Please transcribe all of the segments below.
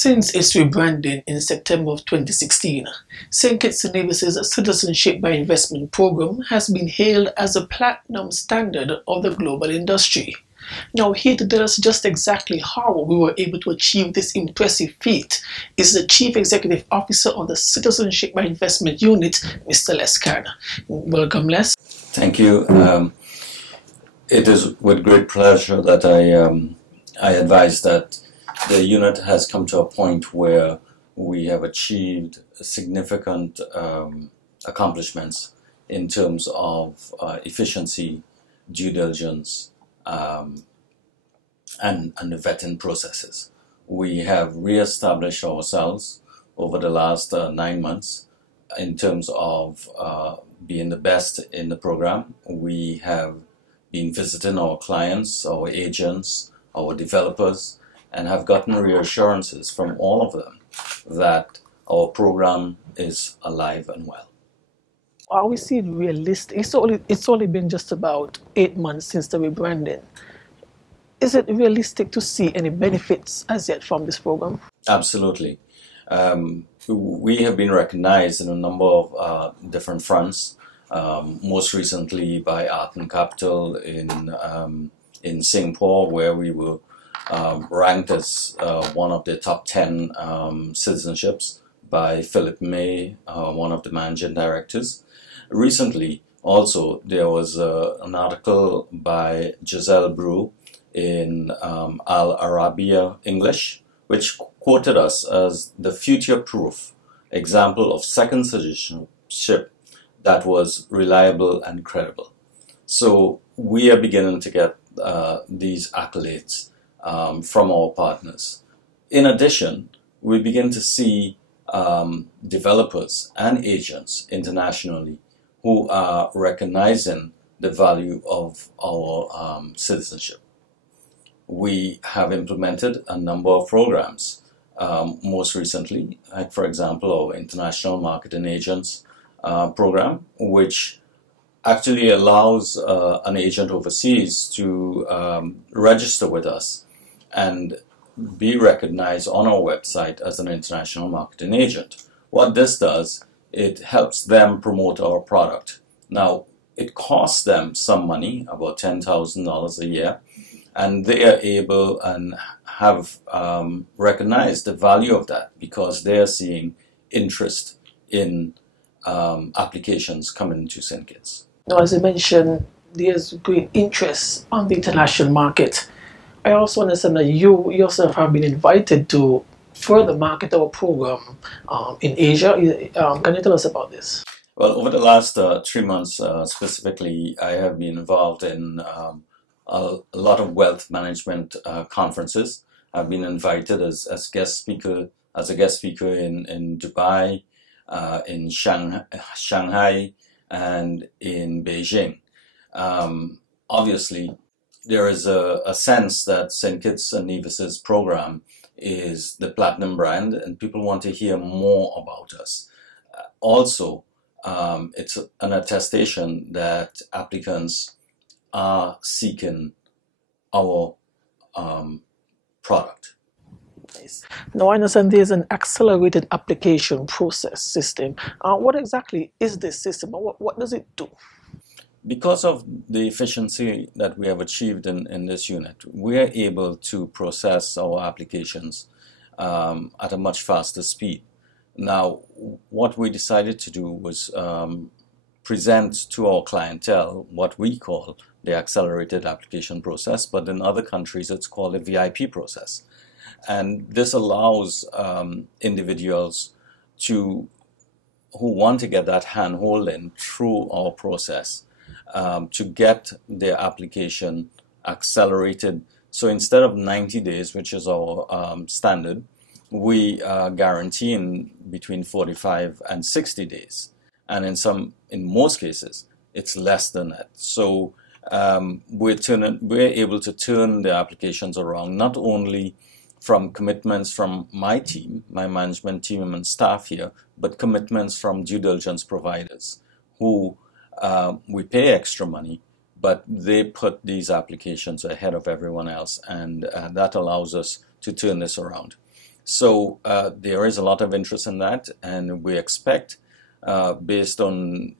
Since its rebranding in September of 2016, St. Kitts and Nevis's Citizenship by Investment program has been hailed as a platinum standard of the global industry. Now, here to tell us just exactly how we were able to achieve this impressive feat is the Chief Executive Officer of the Citizenship by Investment Unit, Mr. Les Khan. Welcome, Les. Thank you. It is with great pleasure that I advise that the unit has come to a point where we have achieved significant accomplishments in terms of efficiency, due diligence, and the vetting processes. We have re-established ourselves over the last 9 months in terms of being the best in the program. We have been visiting our clients, our agents, our developers, and have gotten reassurances from all of them that our program is alive and well. Are we seeing realistic? It's only been just about 8 months since the rebranding. Is it realistic to see any benefits as yet from this program? Absolutely. We have been recognized in a number of different fronts. Most recently by Art and Capital in Singapore, where we were ranked as one of the top 10 citizenships by Philip May, one of the managing directors. Recently, also, there was an article by Giselle Brew in Al Arabiya English, which quoted us as the future-proof example of second citizenship that was reliable and credible. So we are beginning to get these accolades from our partners. In addition, we begin to see developers and agents internationally who are recognizing the value of our citizenship. We have implemented a number of programs, most recently, like for example, our International Marketing Agents program, which actually allows an agent overseas to register with us and be recognized on our website as an international marketing agent. What this does, it helps them promote our product. Now, it costs them some money, about $10,000 a year, and they are able and have recognized the value of that because they are seeing interest in applications coming to St. Kitts. Now, as you mentioned, there's great interest on the international market. I also understand that you yourself have been invited to further market our program in Asia. Can you tell us about this? Well, over the last 3 months specifically, I have been involved in a lot of wealth management conferences. I've been invited as a guest speaker in Dubai, in Shanghai, and in Beijing. Obviously, there is a sense that St. Kitts and Nevis's program is the platinum brand, and people want to hear more about us. Also, it's an attestation that applicants are seeking our product. Now, I understand there's an accelerated application process system. What exactly is this system? What does it do? Because of the efficiency that we have achieved in this unit, we are able to process our applications at a much faster speed. Now, what we decided to do was present to our clientele what we call the accelerated application process, but in other countries it's called a VIP process. And this allows individuals who want to get that hand-holding through our process to get their application accelerated. So instead of 90 days, which is our standard, we are guaranteeing between 45 and 60 days. And in most cases, it's less than that. So we're able to turn the applications around, not only from commitments from my team, my management team and staff here, but commitments from due diligence providers who we pay extra money, but they put these applications ahead of everyone else, and that allows us to turn this around. So there is a lot of interest in that, and we expect, based on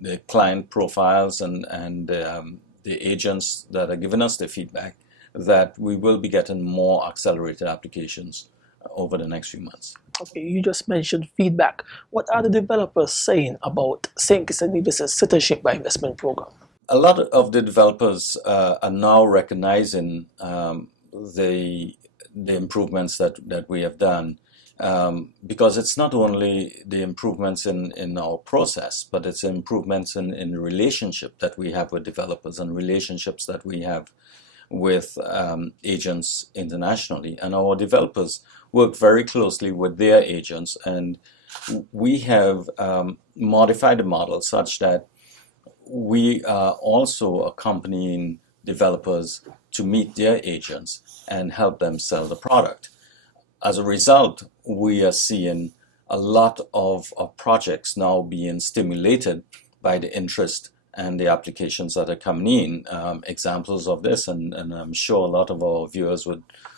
the client profiles and the agents that are giving us the feedback, that we will be getting more accelerated applications over the next few months. Okay, you just mentioned feedback. What are the developers saying about St. Kitts and Nevis' Citizenship by Investment Program? A lot of the developers are now recognizing the improvements that we have done, because it's not only the improvements in our process, but it's improvements in the relationship that we have with developers and relationships that we have with agents internationally. And our developers work very closely with their agents, and we have modified the model such that we are also accompanying developers to meet their agents and help them sell the product. As a result, we are seeing a lot of projects now being stimulated by the interest and the applications that are coming in. Examples of this, and I'm sure a lot of our viewers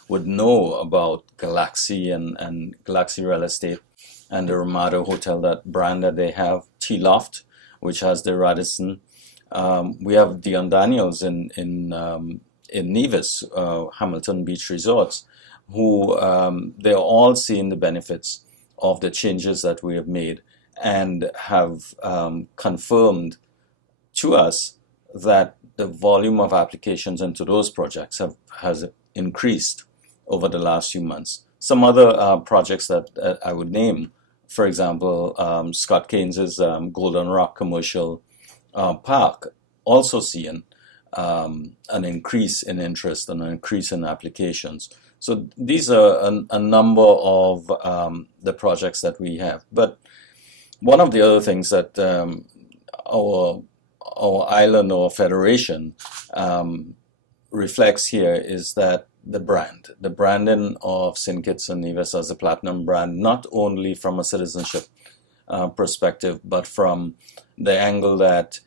would know about Galaxy and Galaxy Real Estate and the Ramada Hotel, that brand that they have, T-Loft, which has the Radisson. We have Dion Daniels in Nevis, Hamilton Beach Resorts, who they're all seeing the benefits of the changes that we have made, and have confirmed to us that the volume of applications into those projects has increased over the last few months. Some other projects that I would name, for example, Scott Keynes's Golden Rock Commercial Park, also seeing an increase in interest and an increase in applications. So these are a number of the projects that we have. But one of the other things that our island or federation reflects here is that the branding of St. Kitts and Nevis as a platinum brand, not only from a citizenship perspective, but from the angle that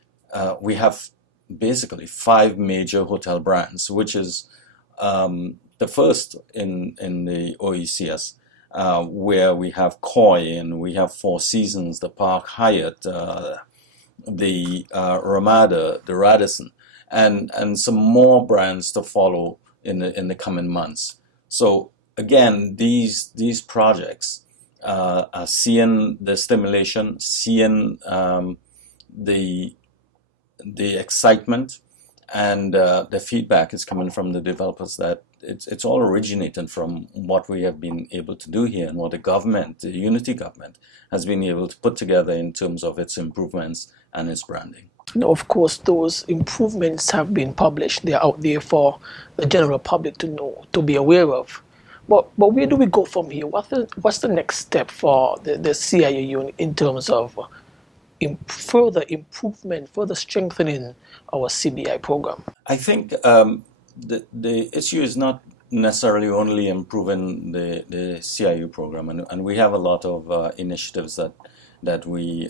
we have basically 5 major hotel brands, which is the first in the OECS, where we have Koi, and we have Four Seasons, the Park Hyatt, the Ramada, the Radisson, and some more brands to follow in the coming months. So again, these projects are seeing the stimulation, seeing the excitement, and the feedback is coming from the developers that it's all originating from what we have been able to do here, and what the government, the unity government, has been able to put together in terms of its improvements and its branding. Now, of course, those improvements have been published. They're out there for the general public to know, to be aware of. But where do we go from here? What's the next step for the CIU in terms of further improvement, further strengthening our CBI program? I think the issue is not necessarily only improving the CIU program, and we have a lot of initiatives that we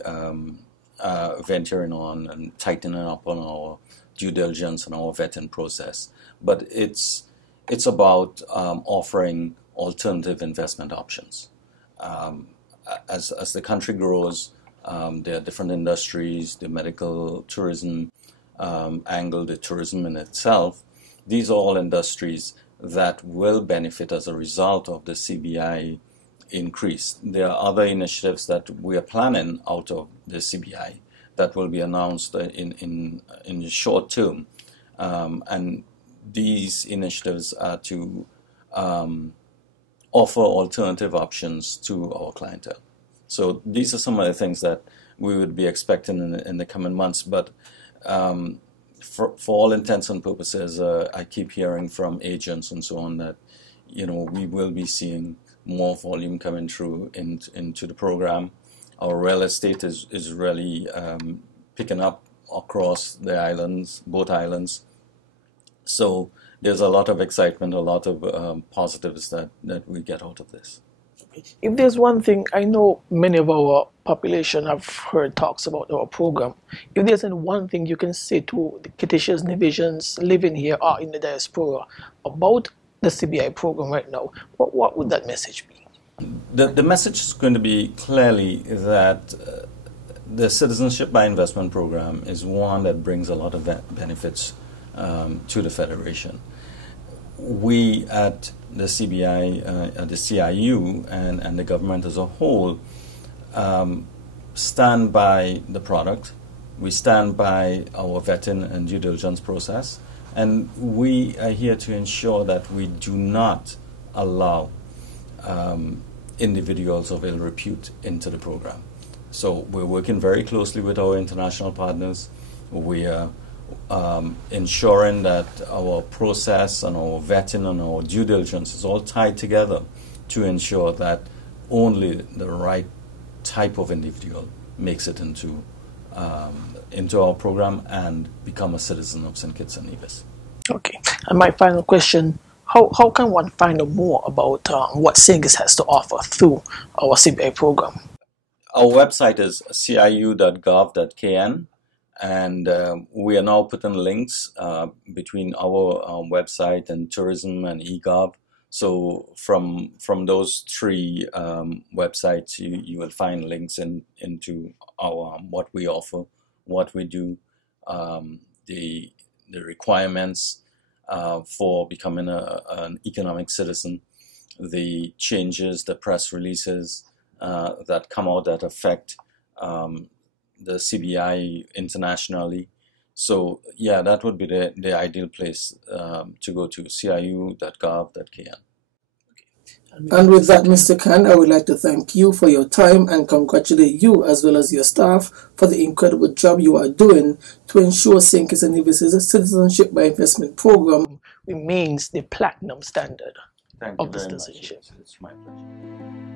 venturing on and tightening up on our due diligence and our vetting process. But it's about offering alternative investment options. As the country grows, there are different industries, the medical tourism angle, the tourism in itself. These are all industries that will benefit as a result of the CBI increase. There are other initiatives that we are planning out of the CBI that will be announced in the short term, and these initiatives are to offer alternative options to our clientele. So these are some of the things that we would be expecting in the coming months. But for all intents and purposes, I keep hearing from agents and so on that we will be seeing more volume coming through into the program. Our real estate is really picking up across the islands, both islands. So there's a lot of excitement, a lot of positives that we get out of this. If there's one thing, I know many of our population have heard talks about our program. If there's one thing you can say to the Kittitians, Nevisians living here or in the diaspora about the CBI program right now, what would that message be? The message is going to be clearly that the Citizenship by Investment Program is one that brings a lot of benefits to the Federation. We at the CBI, at the CIU, and the government as a whole stand by the product. We stand by our vetting and due diligence process, and we are here to ensure that we do not allow individuals of ill repute into the program. So we're working very closely with our international partners. We are ensuring that our process and our vetting and our due diligence is all tied together to ensure that only the right type of individual makes it into our program and become a citizen of St. Kitts and Nevis. Okay. And my final question, how can one find out more about what St. Kitts has to offer through our CBI program? Our website is ciu.gov.kn, and we are now putting links between our website and tourism and eGov. So from those three websites, you will find links into our what we offer, what we do, the requirements for becoming an economic citizen, the changes, the press releases that come out that affect the CBI internationally. So yeah, that would be the ideal place to go to, ciu.gov.kn. And with that, Mr. Khan, I would like to thank you for your time and congratulate you as well as your staff for the incredible job you are doing to ensure St. Kitts and Nevis' Citizenship by Investment Program remains the platinum standard of the citizenship. It's my pleasure.